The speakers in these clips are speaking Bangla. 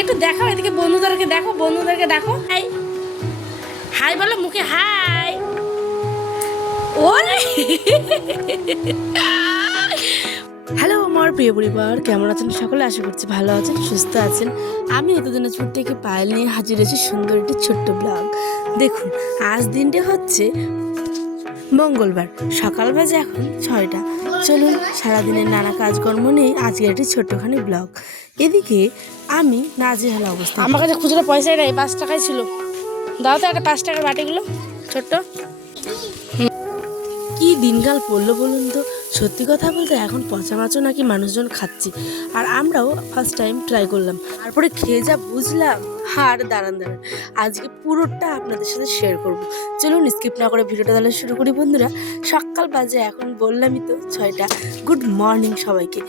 একটু দেখাও এদিকে, বন্ধুদেরকে দেখো, বন্ধুদেরকে দেখো। হাই হাই বলো মুখে, হাই। ওরে হ্যালো আমার প্রিয় পরিবার, কেমন আছেন সকলে? আশা করছি ভালো আছেন, সুস্থ আছেন। আমি এতদিনের ছোট্ট একটি পায়েল নিয়ে হাজির হয়েছি সুন্দর একটি ছোট্ট ব্লগ। দেখুন, আজ দিনটি হচ্ছে মঙ্গলবার, সকাল বাজে এখন 6টা। চলুন সারাদিনের নানা কাজকর্ম নিয়ে আজকের একটি ছোট্টখানি ব্লগ। এদিকে আমি নাজেহাল অবস্থা, আমার কাছে খুচরো পয়সাই নাই, 5 টাকাই ছিল। দাও তো একটা 5 টাকার বাটিগুলো ছোট্ট। কি দিনকাল পড়লো বলুন তো। সত্যি কথা বলতে এখন পচা মাছও নাকি মানুষজন খাচ্ছে, আর আমরাও ফার্স্ট টাইম ট্রাই করলাম। তারপরে খেয়ে যা বুঝলাম। আর দাঁড়ান আজকে পুরোটা আপনাদের সাথে শেয়ার করব। চলুন স্কিপ না করে ভিডিওটা তাহলে শুরু করি বন্ধুরা। সকাল বাজে এখন, বললামই তো 6টা। গুড মর্নিং সবাইকে।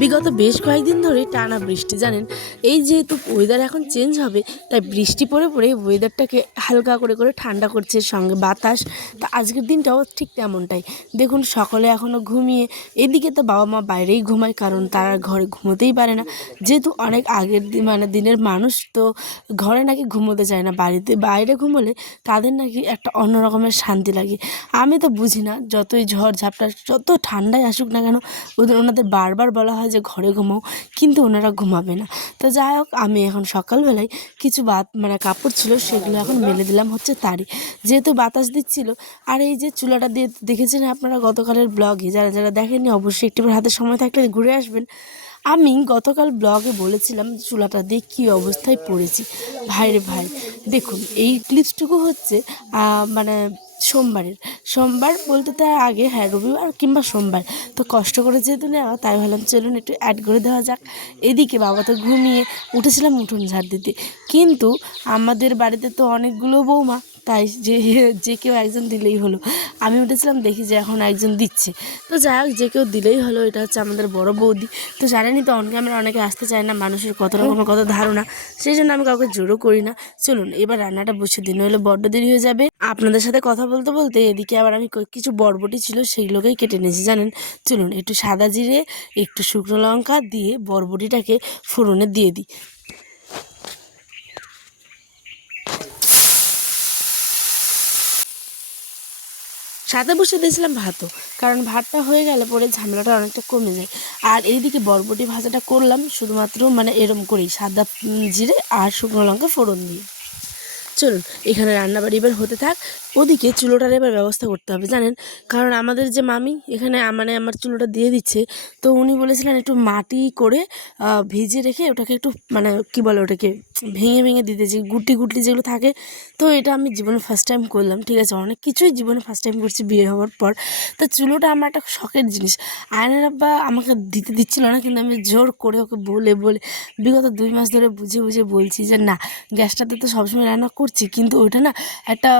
বিগত বেশ কয়েকদিন ধরে টানা বৃষ্টি, জানেন এই যেহেতু ওয়েদার এখন চেঞ্জ হবে, তাই বৃষ্টি পড়ে পড়ে ওয়েদারটাকে হালকা করে করে ঠান্ডা করছে, সঙ্গে বাতাস। তো আজকের দিনটাও ঠিক তেমনটাই। দেখুন সকলে এখনও ঘুমিয়ে, এদিকে তো বাবা মা বাইরেই ঘুমায়, কারণ তারা ঘরে ঘুমোতেই পারে না। যেহেতু অনেক আগের দিনের মানুষ, তো ঘরে নাকি ঘুমোতে চায় না, বাইরে ঘুমোলে তাদের নাকি একটা অন্য রকমের শান্তি লাগে। আমি তো বুঝি না, যতই ঝড় ঝাপটা যত ঠান্ডায় আসুক না কেন, ওনাদের বারবার বলা হয় যে ঘরে ঘুমাও, কিন্তু ওনারা ঘুমাবে না। তো যাই হোক, আমি এখন সকালবেলায় কিছু কাপড় ছিল, সেগুলো এখন মেলে দিলাম হচ্ছে তারই, যেহেতু বাতাস দিচ্ছিল। আর এই যে চুলাটা দিয়ে দেখেছেন আপনারা গতকালের ব্লগে, যারা যারা দেখেননি অবশ্যই একটু হাতে সময় থাকলে ঘুরে আসবেন। আমি গতকাল ব্লগে বলেছিলাম চুলাটা দিয়ে কী অবস্থায় পড়েছি। ভাইরে ভাই, দেখুন এই ক্লিপসটুকু হচ্ছে সোমবার বলতে তার আগে, হ্যাঁ রবিবার কিংবা সোমবার। তো কষ্ট করে যেহেতু নেওয়া, তাই ভাবলাম চলুন একটু অ্যাড করে দেওয়া যাক। এদিকে বাবা তো ঘুমিয়ে উঠেছিলাম উঠোন ঝাড় দিতে, কিন্তু আমাদের বাড়িতে তো অনেকগুলো বৌমা, তাই যে কেউ একজন দিলেই হলো। আমি উঠেছিলাম, দেখি যে এখন একজন দিচ্ছে। তো যাই হোক, যে কেউ দিলেই হলো। এটা হচ্ছে আমাদের বড় বৌদি। তো জানেনই তো অন ক্যামেরা অনেকে আসতে চায় না, মানুষের কত রকমের কত ধারণা, সেই জন্য আমি কাউকে জোরও করি না। চলুন এবার রান্নাটা বসে দিন, হলে বড্ড দেরি হয়ে যাবে। আপনাদের সাথে কথা বলতে বলতে এদিকে আবার আমি কিছু বরবটি ছিল, সেগুলোকেই কেটে নিয়েছি জানেন। চলুন একটু সাদা জিরে, একটু শুকনো লঙ্কা দিয়ে বরবটিটাকে ফোড়নে দিয়ে দিই। সাথে বসে দিয়েছিলাম ভাতও, কারণ ভাতটা হয়ে গেলে পরে ঝামেলাটা অনেকটা কমে যায়। আর এইদিকে বরবটি ভাজাটা করলাম শুধুমাত্র এরম করেই, সাদা জিরে আর শুকনো লঙ্কা ফোড়ন দিয়ে। চলুন এখানে রান্নাবাড়ি এবার হতে থাক। ওদিকে চুলোটার এবার ব্যবস্থা করতে হবে জানেন, কারণ আমাদের যে মামি এখানে আমার চুলোটা দিয়ে দিচ্ছে। তো উনি বলেছিলেন একটু মাটি করে ভিজিয়ে রেখে ওটাকে একটু কি বলে ওটাকে ভেঙে ভেঙে দিতে, যে গুটি গুটি যেগুলো থাকে। তো এটা আমি জীবনে ফার্স্ট টাইম করলাম, ঠিক আছে, অনেক কিছুই জীবনে ফার্স্ট টাইম করছি বিয়ে হওয়ার পর। তো চুলোটা আমার একটা শখের জিনিস। আয়নার আব্বা আমাকে দিতে দিচ্ছিল না, কিন্তু আমি জোর করে ওকে বলে বলে বিগত 2 মাস ধরে বুঝে বুঝে বলছি যে না, গ্যাসটাতে তো সবসময় রান্না করছি, কিন্তু ওইটা না একটা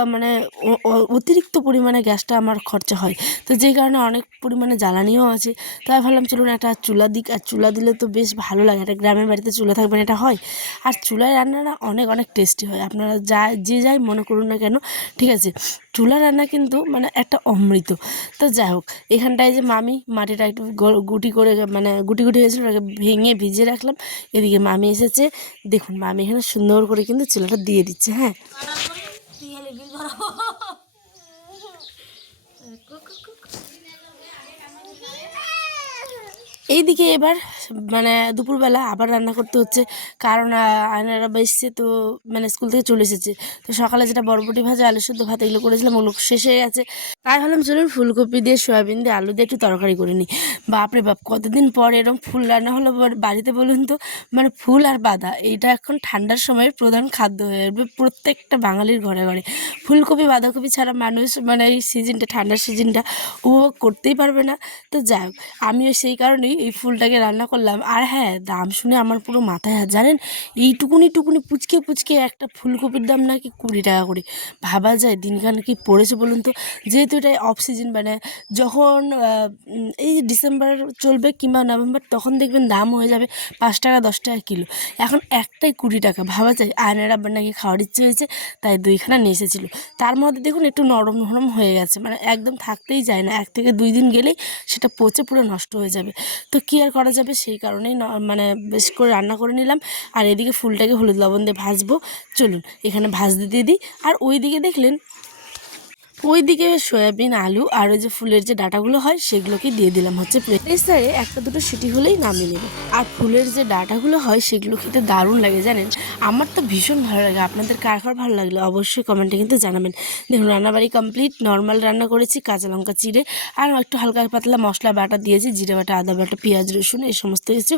অতিরিক্ত পরিমাণে গ্যাসটা আমার খরচা হয়। তো যেই কারণে অনেক পরিমাণে জ্বালানিও আছে। তাই ভাবলাম চলুন একটা চুলা দিক, আর চুলা দিলে তো বেশ ভালো লাগে, একটা গ্রামের বাড়িতে চুলা থাকবেন এটা হয়। আর চুলায় রান্না না অনেক অনেক টেস্টি হয়, আপনারা যাই মনে করুন না কেন, ঠিক আছে। চুলা রান্না কিন্তু একটা অমৃত। তো যাই হোক, এখানটায় যে মামি মাটিটা একটু গুটি করে গুটি গুটি হয়েছিল, ওটাকে ভেঙে ভিজিয়ে রাখলাম। এদিকে মামি এসেছে, দেখুন মামি এখানে সুন্দর করে কিন্তু চুলাটা দিয়ে দিচ্ছে। হ্যাঁ, এইদিকে এবার দুপুরবেলা আবার রান্না করতে হচ্ছে, কারণ আয়নারা এসছে তো, স্কুল থেকে চলে এসেছে। তো সকালে যেটা বরবটি ভাজা আলু সেদ্ধ ভাত এগুলো করেছিলাম, ওগুলো শেষ হয়ে গেছে। তাই ভাবলাম চলুন ফুলকপি দিয়ে সয়াবিন দিয়ে আলু দিয়ে একটু তরকারি করে নিই। বাপরে বাপ, কতদিন পর এরকম ফুল রান্না হলো বাড়িতে বলুন তো। ফুল আর বাঁধা এইটা এখন ঠান্ডার সময়ের প্রধান খাদ্য হয়ে যাবে প্রত্যেকটা বাঙালির ঘরে ঘরে। ফুলকপি বাঁধাকপি ছাড়া মানুষ এই সিজনটা, ঠান্ডার সিজনটা উপভোগ করতেই পারবে না। তো যাই হোক, আমিও সেই কারণেই এই ফুলটাকে রান্না করলাম। আর হ্যাঁ, দাম শুনে আমার পুরো মাথায় হাত, জানেন এইটুকুনি পুচকে পুচকে একটা ফুলকপির দাম নাকি 20 টাকা করে। ভাবা যায় দিনখান কি পড়েছে বলুন তো। যেহেতু এটা অফ সিজন, যখন এই ডিসেম্বর চলবে কিংবা নভেম্বর, তখন দেখবেন দাম হয়ে যাবে 5 টাকা 10 টাকা কিলো। এখন একটাই 20 টাকা। ভাবা যায়, আয়নার আব্বার নাকি খাওয়ার ইচ্ছে হয়েছে, তাই 2খানা নিয়ে এসেছিলো। তার মধ্যে দেখুন একটু নরম নরম হয়ে গেছে, একদম থাকতেই যায় না, 1 থেকে 2 দিন গেলেই সেটা পচে পুরো নষ্ট হয়ে যাবে। তো কী আর করা যাবে, সেই কারণেই মানে বেশ করে রান্না করে নিলাম। আর এদিকে ফুলটাকে হলুদ লবণ দিয়ে ভাজবো। চলুন এখানে ভাজতে দিয়ে দিই। আর ওই দিকে দেখলেন, ওইদিকে সয়াবিন, আলু আর ওই যে ফুলের যে ডাঁটাগুলো হয় সেগুলোকে দিয়ে দিলাম হচ্ছে প্রেসারে। একটা দুটো সিটি হলেই নামিয়ে নেব। আর ফুলের যে ডাঁটাগুলো হয় সেগুলো খেতে দারুণ লাগে জানেন। আমার তো ভীষণ ভালো লাগে। আপনাদের কার কার ভালো লাগলে অবশ্যই কমেন্টে কিন্তু জানাবেন। দেখুন রান্নাবাড়ি কমপ্লিট। নর্মাল রান্না করেছি, কাঁচা লঙ্কা চিড়ে আর একটু হালকা পাতলা মশলা বাটা দিয়েছি, জিরে বাটা, আদা বাটা, পেঁয়াজ রসুন এই সমস্ত কিছু।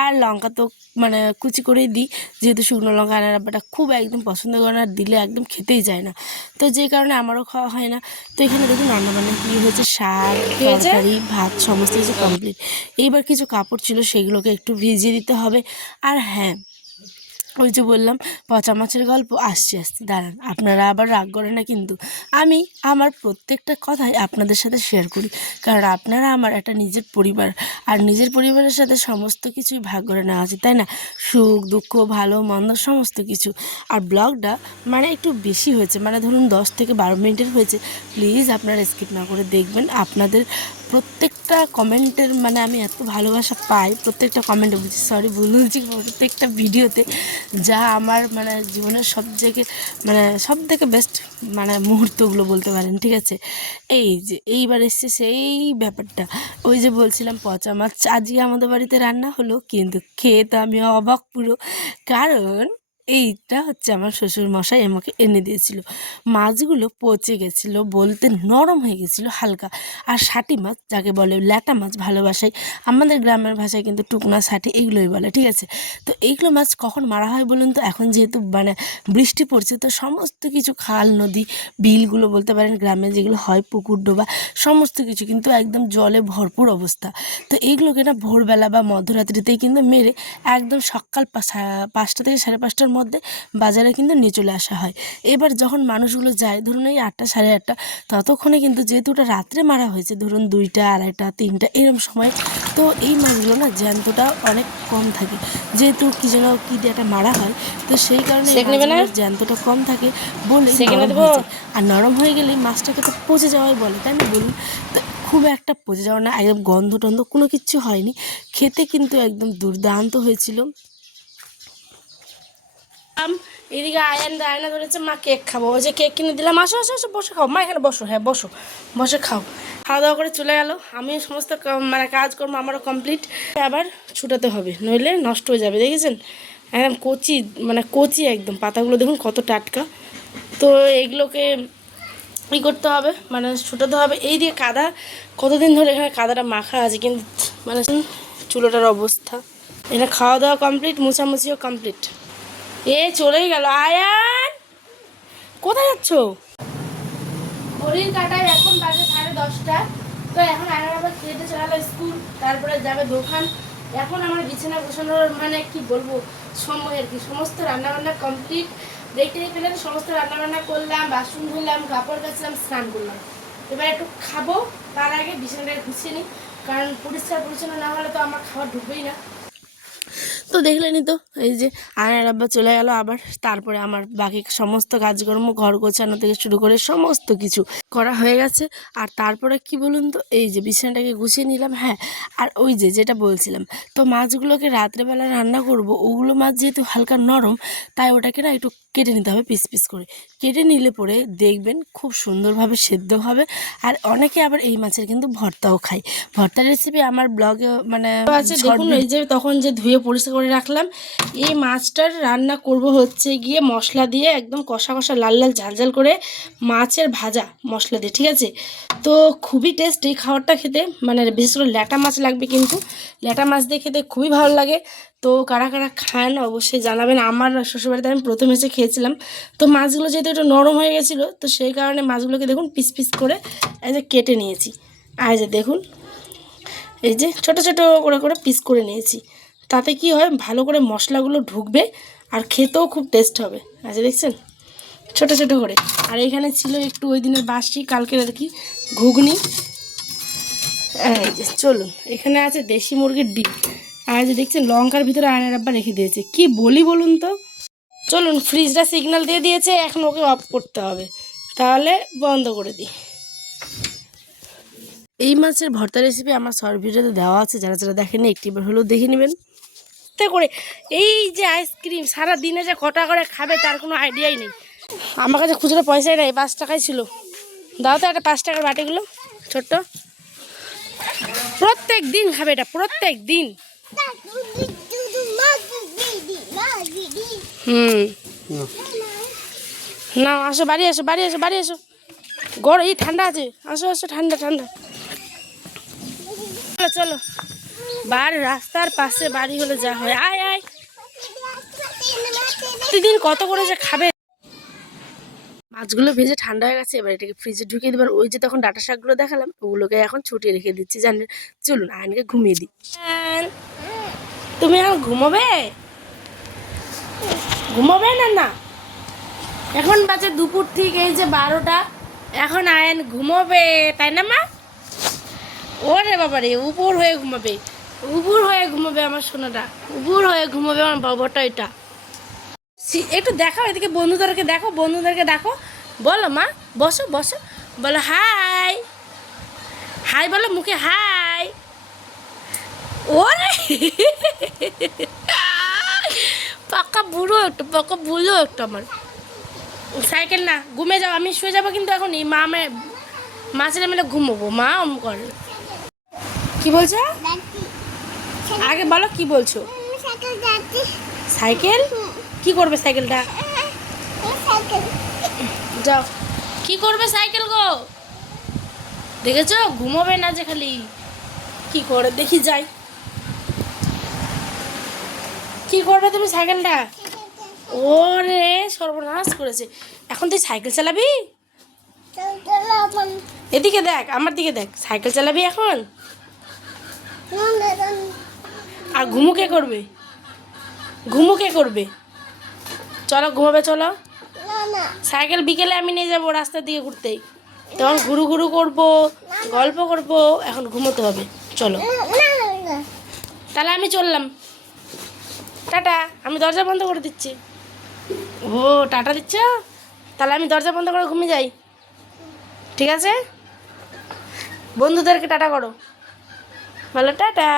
আর লঙ্কা তো মানে কুচি করেই দিই, যেহেতু শুকনো লঙ্কা আনার বাটা খুব একদম পছন্দ করে না, দিলে একদম খেতেই যায় না। তো যে কারণে আমারও খাওয়া হয় না। তো এখানে দেখুন রান্নাবান্না কী হয়েছে, শাক, তরকারি, ভাত সমস্ত কিছু কমপ্লিট। এইবার কিছু কাপড় ছিল সেগুলোকে একটু ভিজিয়ে দিতে হবে। আর হ্যাঁ, ওই যে বললাম পচা মাছের গল্প, আসছি দাঁড়ান, আপনারা আবার রাগ করে না কিন্তু। আমি আমার প্রত্যেকটা কথাই আপনাদের সাথে শেয়ার করি, কারণ আপনারা আমার একটা নিজের পরিবার। আর নিজের পরিবারের সাথে সমস্ত কিছুই ভাগ করে নেওয়া উচিত, তাই না? সুখ দুঃখ ভালো মন্দ সমস্ত কিছু। আর ব্লগটা মানে একটু বেশি হয়েছে, মানে ধরুন 10 থেকে 12 মিনিটের হয়েছে। প্লিজ আপনারা স্কিপ না করে দেখবেন। আপনাদের প্রত্যেকটা কমেন্টের মানে আমি এত ভালোবাসা পাই, প্রত্যেকটা কমেন্টে বলছি প্রত্যেকটা ভিডিওতে, যা আমার মানে জীবনের সব থেকে বেস্ট মানে মুহূর্তগুলো বলতে পারেন, ঠিক আছে? এই যে এইবার এসছে সেই ব্যাপারটা, ওই যে বলছিলাম পচা মাছ আজকে আমাদের বাড়িতে রান্না হলো, কিন্তু খেয়ে তো আমি অবাক পুরো। কারণ এইটা হচ্ছে আমার শ্বশুরমশাই আমাকে এনে দিয়েছিল। মাছগুলো পচে গেছিলো, বলতে নরম হয়ে গেছিলো হালকা। আর ষাটি মাছ, যাকে বলে ল্যাটা মাছ ভালোবাসায়, আমাদের গ্রামের ভাষায় কিন্তু টুকনা ষাটি এগুলোই বলে, ঠিক আছে? তো এইগুলো মাছ কখন মারা হয় বলুন তো? এখন যেহেতু মানে বৃষ্টি পড়ছে, তো সমস্ত কিছু খাল নদী বিলগুলো বলতে পারেন গ্রামে যেগুলো হয়, পুকুর ডোবা সমস্ত কিছু কিন্তু একদম জলে ভরপুর অবস্থা। তো এইগুলোকে না ভোরবেলা বা মধ্যরাত্রিতেই কিন্তু মেরে একদম সকাল 5টা থেকে 5:30টার মধ্যে বাজারে কিন্তু নিয়ে চলে আসা হয়। এবার যখন মানুষগুলো যায় ধরুন এই 8টা 8:30, ততক্ষণে কিন্তু যেহেতু ওটা রাত্রে মারা হয়েছে, ধরুন 2টা 2:30 3টা এরকম সময়, তো এই মাছগুলো না জ্যান্তটা অনেক কম থাকে, যেহেতু কি যেন কি দিয়ে একটা মারা হয়, তো সেই কারণে জ্যান্তটা কম থাকে বলে নরম হয়ে যায়। আর নরম হয়ে গেলে মাছটাকে তো পচে যাওয়াই বলে, তাই না বলুন? তো খুব একটা পচে যাওয়া না, একদম গন্ধ টন্ধ কোনো কিচ্ছু হয়নি। খেতে কিন্তু একদম দুর্দান্ত হয়েছিল। এদিকে আয়না ধরেছে, মা কেক খাবো, ওই যে কেক কিনে দিলাম, আসো আসো আসো বসে খাও, মা এখানে বসো, হ্যাঁ বসো, বসে খাও। খাওয়া দাওয়া করে চলে গেল। আমি সমস্ত মানে কাজকর্ম আমারও কমপ্লিট। আবার ছুটাতে হবে, নইলে নষ্ট হয়ে যাবে। দেখেছেন একদম কচি, মানে কচি একদম, পাতাগুলো দেখুন কত টাটকা। তো এইগুলোকে করতে হবে, মানে ছুটাতে হবে। এই দিয়ে কাদা কতদিন ধরে এখানে কাদাটা মাখা আছে, কিন্তু মানে চুলোটার অবস্থা। এখানে খাওয়া দাওয়া কমপ্লিট, মোছামুছিও কমপ্লিট। চলেই গেল। আয়ান কোথায় যাচ্ছ? ঘড়ির কাটায় এখন বাজে 10:30। তো এখন আয়ান আবার খেতে চলে স্কুল, তারপরে যাবে দোকান। এখন আমার বিছানা গোছানোর মানে কি বলবো সময় আর কি। সমস্ত রান্নাবান্না কমপ্লিট, দেখতেই পেলেন সমস্ত রান্নাবান্না করলাম, বাসন ধুলাম, কাপড় কাচলাম, স্নান করলাম। এবার একটু খাবো, তার আগে বিছানাটাকে গুছিয়ে নিই, কারণ পরিষ্কার পরিচ্ছন্ন না হলে তো আমার খাবার ঢুকবেই না। তো দেখলেনই তো, এই যে আয়নার আব্বা চলে গেল আবার। তারপরে আমার বাকি সমস্ত কাজকর্ম, ঘর গোছানো থেকে শুরু করে সমস্ত কিছু করা হয়ে গেছে। আর তারপরে কি বলুন তো, এই যে বিছানাটাকে গুছিয়ে নিলাম। হ্যাঁ, আর ওই যে যেটা বলছিলাম, তো মাছগুলোকে রাত্রেবেলা রান্না করব, ওগুলো মাছ যেহেতু হালকা নরম, তাই ওটাকে না একটু কেটে নিতে হবে পিস পিস করে। কেটে নিলে পরে দেখবেন খুব সুন্দরভাবে সেদ্ধ হবে। আর অনেকে আবার এই মাছের কিন্তু ভর্তাও খায়। ভর্তার রেসিপি আমার ব্লগে মানে আছে, দেখুন এই যে তখন যে ধুয়ে পরিষ্কার করে রাখলাম। এই মাছটার রান্না করব হচ্ছে গিয়ে মশলা দিয়ে, একদম কষা কষা লাল লাল ঝাল ঝাল করে মাছের ভাজা মশলা দিয়ে, ঠিক আছে? তো খুবই টেস্ট এই খাবারটা খেতে, মানে বিশেষ করে ল্যাটা মাছ লাগবে, কিন্তু ল্যাটা মাছ দিয়ে খেতে খুবই ভালো লাগে। তো কারা কারা খান অবশ্যই জানাবেন। আমার শ্বশুরবাড়িতে আমি প্রথম এসে খেয়েছিলাম। তো মাছগুলো যেহেতু একটু নরম হয়ে গেছিলো, তো সেই কারণে মাছগুলোকে দেখুন পিস পিস করে এই যে কেটে নিয়েছি। আর যে দেখুন এই যে ছোট ছোট করে করে পিস করে নিয়েছি। তাতে কি হয়, ভালো করে মশলাগুলো ঢুকবে আর খেতেও খুব টেস্ট হবে। আচ্ছা দেখছেন ছোট ছোট করে। আর এখানে ছিল একটু ওই দিনের বাসি কালকের আর কি ঘুগনি। এই যে চলুন, এখানে আছে দেশি মুরগির ডিম। আর যে দেখছেন লঙ্কার ভিতরে আয়নার আব্বা রেখে দিয়েছে, কি বলি বলুন তো। চলুন, ফ্রিজটা সিগন্যাল দিয়ে দিয়েছে, এখন ওকে অফ করতে হবে, তাহলে বন্ধ করে দিই। এই মাছের ভর্তা রেসিপি আমার শর্ট ভিডিওতে দেওয়া আছে, যারা যারা দেখেনি একটিবার হলেও দেখে নেবেন। তে করে এই যে আইসক্রিম সারা দিনে যে কটা করে খাবে তার কোনো আইডিয়াই নেই। আমার কাছে খুচরো পয়সাই নেই, 5 টাকাই ছিল। দাও তো একটা 5 টাকার বাটিগুলো ছোট্ট। প্রত্যেক দিন খাবে এটা, প্রত্যেক দিন। না আসো বাড়ি আসো, বাড়ি আসো, বাড়ি আসো। গরম এই ঠান্ডা আছে, আসো আসো, ঠান্ডা ঠান্ডা। চলো চলো, বাড়ি রাস্তার পাশে বাড়ি হলে যা হয়। আয় আয়, প্রতিদিন কত করে যে খাবে। মাছগুলো ভেজে ঠান্ডা হয়ে গেছে, এবার এটাকে ফ্রিজে ঢুকিয়ে দেবার। ওই যে তখন ডাটা শাকগুলো দেখালাম, ওগুলোকে এখন ছুটিয়ে রেখে দিচ্ছি। জানেন, চলুন আয়নকে ঘুমিয়ে দিই। তুমি এখন ঘুমোবে? ঘুমোবে না? না, এখন বাজে দুপুর ঠিক এই যে 12টা, এখন আয়ন ঘুমোবে, তাই না মা? ওরে বাবারে, উপর হয়ে ঘুমাবে, উপর হয়ে ঘুমাবে আমার সোনাটা, উপর হয়ে ঘুমাবে আমার বাবাটা। এটা একটু দেখাও এদিকে, বন্ধুদেরকে দেখো, বন্ধুদেরকে দেখো, বলো মা, বসো বসো, বলো হাই হাই, বলো মুখে হাই। ওরে পাকা বুড়ো একটু, পাকা বুড়ো একটু আমার। সাইকেল না, ঘুমে যাও, আমি শুয়ে যাবো কিন্তু এখন। এই মা ছেলে মিলে ঘুমোবো। মা করে কি বলছো? আগে বলো কি বলছো? সাইকেল কি করবে সাইকেলটা? যাও, কি করবে সাইকেল গো? দেখেছো ঘুমোবে না যে, খালি কি করে দেখি যাই। কি করবে তুমি সাইকেলটা? ওরে সর্বনাশ করেছে। এখন তুই সাইকেল চালাবি? এদিকে দেখ, আমার দিকে দেখ, সাইকেল চালাবি এখন? আর ঘুমো কে করবে? ঘুমো কে করবে? চলো ঘুমাবে, চলো। সাইকেল বিকেলে আমি নিয়ে যাবো রাস্তার দিকে ঘুরতেই, তখন ঘুরু ঘুরু করবো, গল্প করবো। এখন ঘুমোতে হবে, চলো। তাহলে আমি চললাম, টাটা। আমি দরজা বন্ধ করে দিচ্ছি। ও টাটা দিচ্ছ? তাহলে আমি দরজা বন্ধ করে ঘুমিয়ে যাই, ঠিক আছে? বন্ধুদেরকে টাটা করো, বলো টাটা।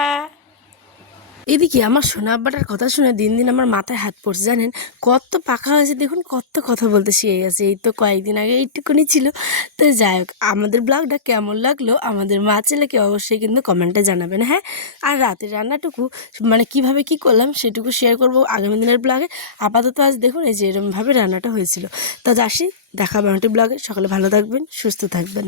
এদিকে আমার সোনা আব্বাটার কথা শুনে দিন দিন আমার মাথায় হাত পড়ছে। জানেন কত পাকা হয়েছে, দেখুন কত কথা বলতে শিখে গেছে। এই তো কয়েকদিন আগে এইটুকুনি ছিল। তো যাই হোক, আমাদের ব্লগটা কেমন লাগলো আমাদের মা ছেলেকে অবশ্যই কিন্তু কমেন্টে জানাবেন, হ্যাঁ। আর রাতের রান্নাটুকু মানে কিভাবে কি করলাম সেটুকু শেয়ার করব আগামী দিনের ব্লগে। আপাতত আজ দেখুন এই যে এরকমভাবে রান্নাটা হয়েছিল। তো আসি, দেখা হবে ব্লগে। সকলে ভালো থাকবেন, সুস্থ থাকবেন।